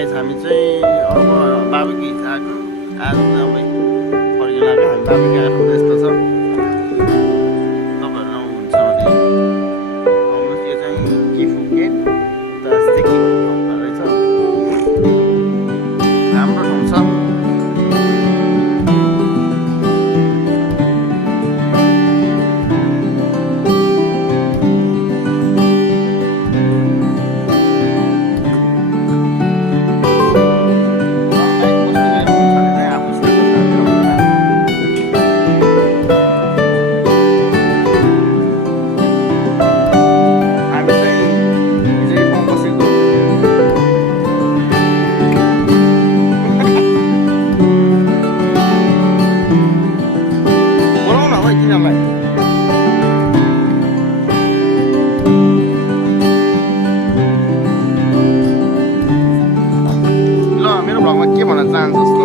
guys हामी चाहिँ अब बाबुको हिजो आएको आज अब फर्किन लाग्यो हामी बाबुको आएको यस्तो छ तपाईँहरू आउनुहुन्छ भने आउनुहोस् यो चाहिँ किफु गेट उता सेकी भन्ने ठाउँमा रहेछ राम्रो ठाउँ छ के भन्न चाहन्छस् त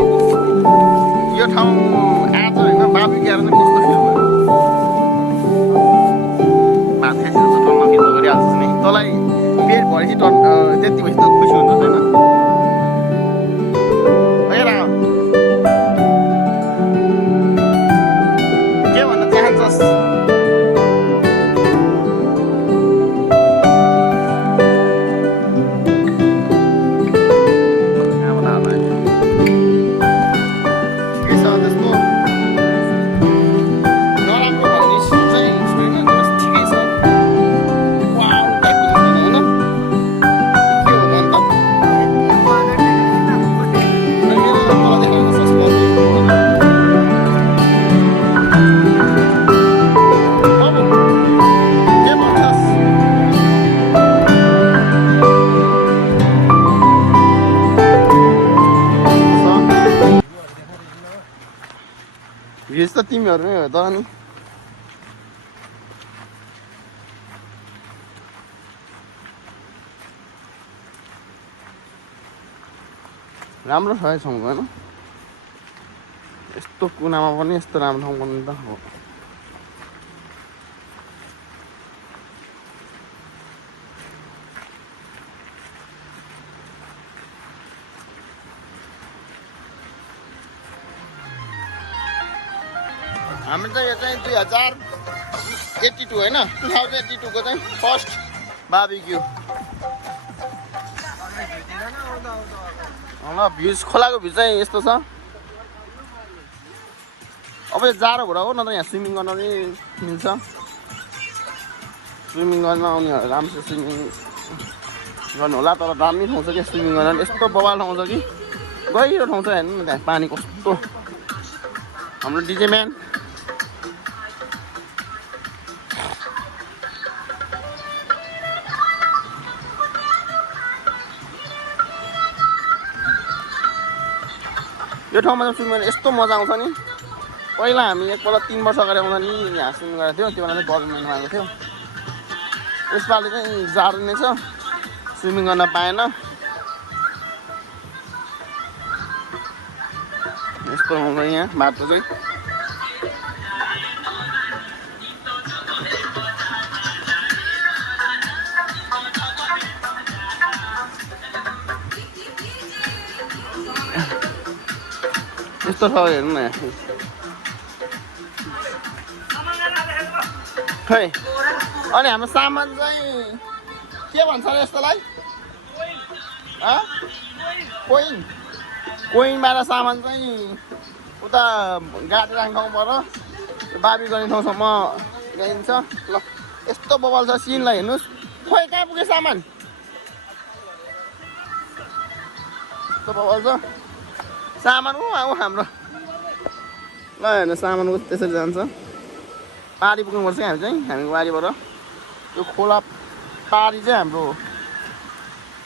यो ठाउँ आज होइन बाबु ग्याएर चाहिँ कस्तो फिल भयो भात खाइसकेपछि टन्न खिच्नु गरिहाल्छस् नि तँलाई पेट भएपछि त्यति भएपछि त खुसी हुन्छ होइन के भन्न चाहन्छस् भ्युज त तिमीहरूमै हो त अनि राम्रो छ है ठाउँ होइन यस्तो कुनामा पनि यस्तो राम्रो ठाउँ बन्नु त हो हामी चाहिँ यो चाहिँ 2082 होइन 2082 को चाहिँ फर्स्ट बार्बिक्यू ल भ्युज खोलाको भ्यू चाहिँ यस्तो छ अब यो जाडो भएर हो न त यहाँ स्विमिङ गर्न पनि मिल्छ स्विमिङ गर्न आउनेहरू राम्रो स्विमिङ गर्नु होला तर दामी ठाउँ छ क्या स्विमिङ गर्न यस्तो बवाल ठाउँ छ कि गहिरो ठाउँ छ हेर्नु न त्यहाँ पानी कस्तो हाम्रो डिजे म्यान यो ठाउँमा चाहिँ स्विमिङ गर्न यस्तो मजा आउँछ नि पहिला हामी एकपल्ट 3 वर्ष अगाडि आउँदा नि यहाँ स्विमिङ गरेको थियो त्यो बेला चाहिँ गभर्मेन्टमा आएको थियो यसपालि चाहिँ जाडो नै छ स्विमिङ गर्न पाएन यस्तो आउँछ यहाँ बाटो चाहिँ यस्तो छ हेर्नु न खै अनि हाम्रो सामान चाहिँ के भन्छ र यस्तोलाई कोइनबाट सामान चाहिँ उता गाडी राख्ने ठाउँबाट बाबी गर्ने ठाउँसम्म ल्याइदिन्छ ल यस्तो बबल छ सिनलाई हेर्नुहोस् खोइ कहाँ पुग्यो सामान यस्तो बबल छ सामान हाम्रो ल हेर्नु सामान त्यसरी जान्छ पारी पुग्नुपर्छ हामी बारीबाट यो खोला पारी चाहिँ हाम्रो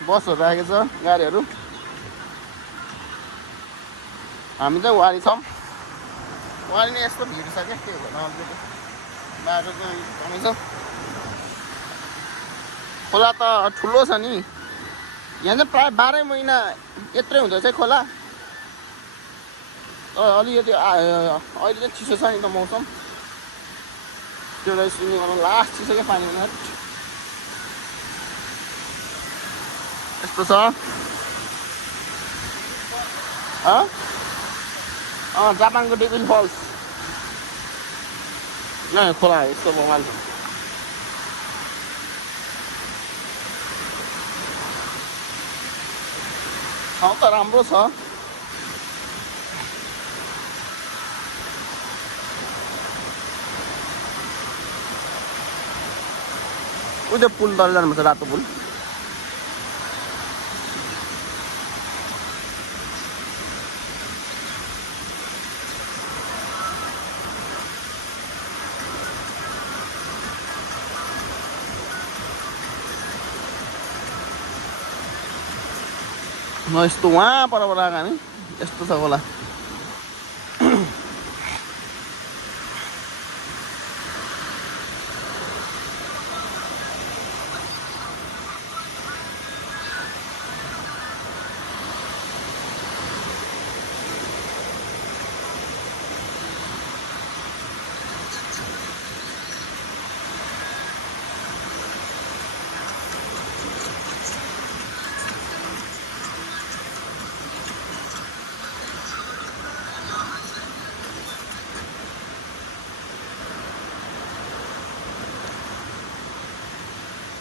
बसहरू राखेको छ गाडीहरू हामी चाहिँ वारी छौँ वारी नै यस्तो भिड छ क्या के भन्नु बाटो चाहिँ कमै छ खोला त ठुलो छ नि यहाँ चाहिँ प्रायः 12 महिना यत्रै हुँदो रहेछ खोला अलिकति अहिले चाहिँ चिसो छ नि त मौसम त्यो चाहिँ स्विमिङ गर्नु लास्ट चिसो क्या पानी हुन यस्तो छ जापानको डेभिल फल्स न खोला यस्तो बवाल छ ठाउँ त राम्रो छ उयो पुल तल जानुपर्छ रातो पुल न यस्तो वहाँ परबाट आएको हामी यस्तो छ होला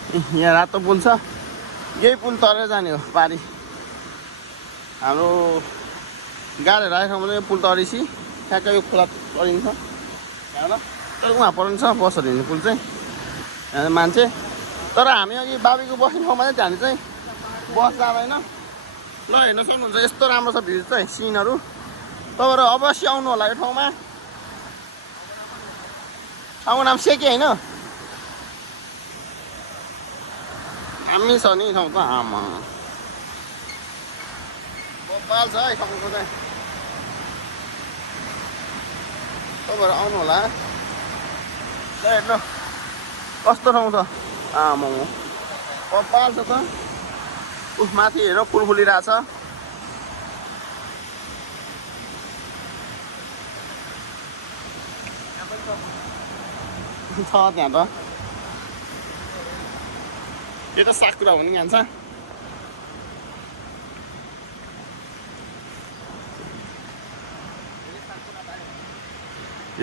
यहाँ रातो पुल छ यही पुल तरेर जाने हो पारी हाम्रो गाडीहरू आएको ठाउँमा यो पुल तरेपछि ठ्याक्कै यो खोला परिन्छ यहाँ तर उहाँ परिन्छ बसहरू हिँड्ने पुल चाहिँ यहाँ मान्छे तर हामी अघि बाबीको बस्ने ठाउँमा चाहिँ हामी चाहिँ बस जाँदैन ल हेर्न सक्नुहुन्छ यस्तो राम्रो छ भ्यू चाहिँ सिनहरू तपाईँहरू अवश्य आउनु होला यो ठाउँमा ठाउँको नाम सेके होइन हामी छ नि ठाउँ त आमा बबाल छ है ठाउँको चाहिँ तपाईँहरू आउनु होला ल हेर्नु कस्तो ठाउँ छ आमा बबाल छ त उफ माथि हेर्नु फुल फुलिरहेछ छ त्यहाँ त यो त साकुरा हो नि खान्छ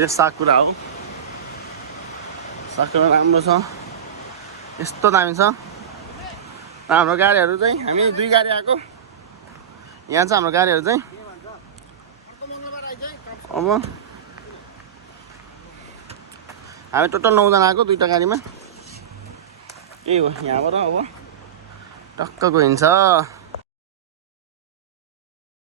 यो साकुरा हो साकुरा राम्रो छ यस्तो दामी छ हाम्रो गाडीहरू चाहिँ हामी 2 गाडी आएको यहाँ चाहिँ हाम्रो गाडीहरू चाहिँ अब हामी टोटल 9 जना आएको 2टा गाडीमा यही हो यहाँबाट अब टक्क गइन्छ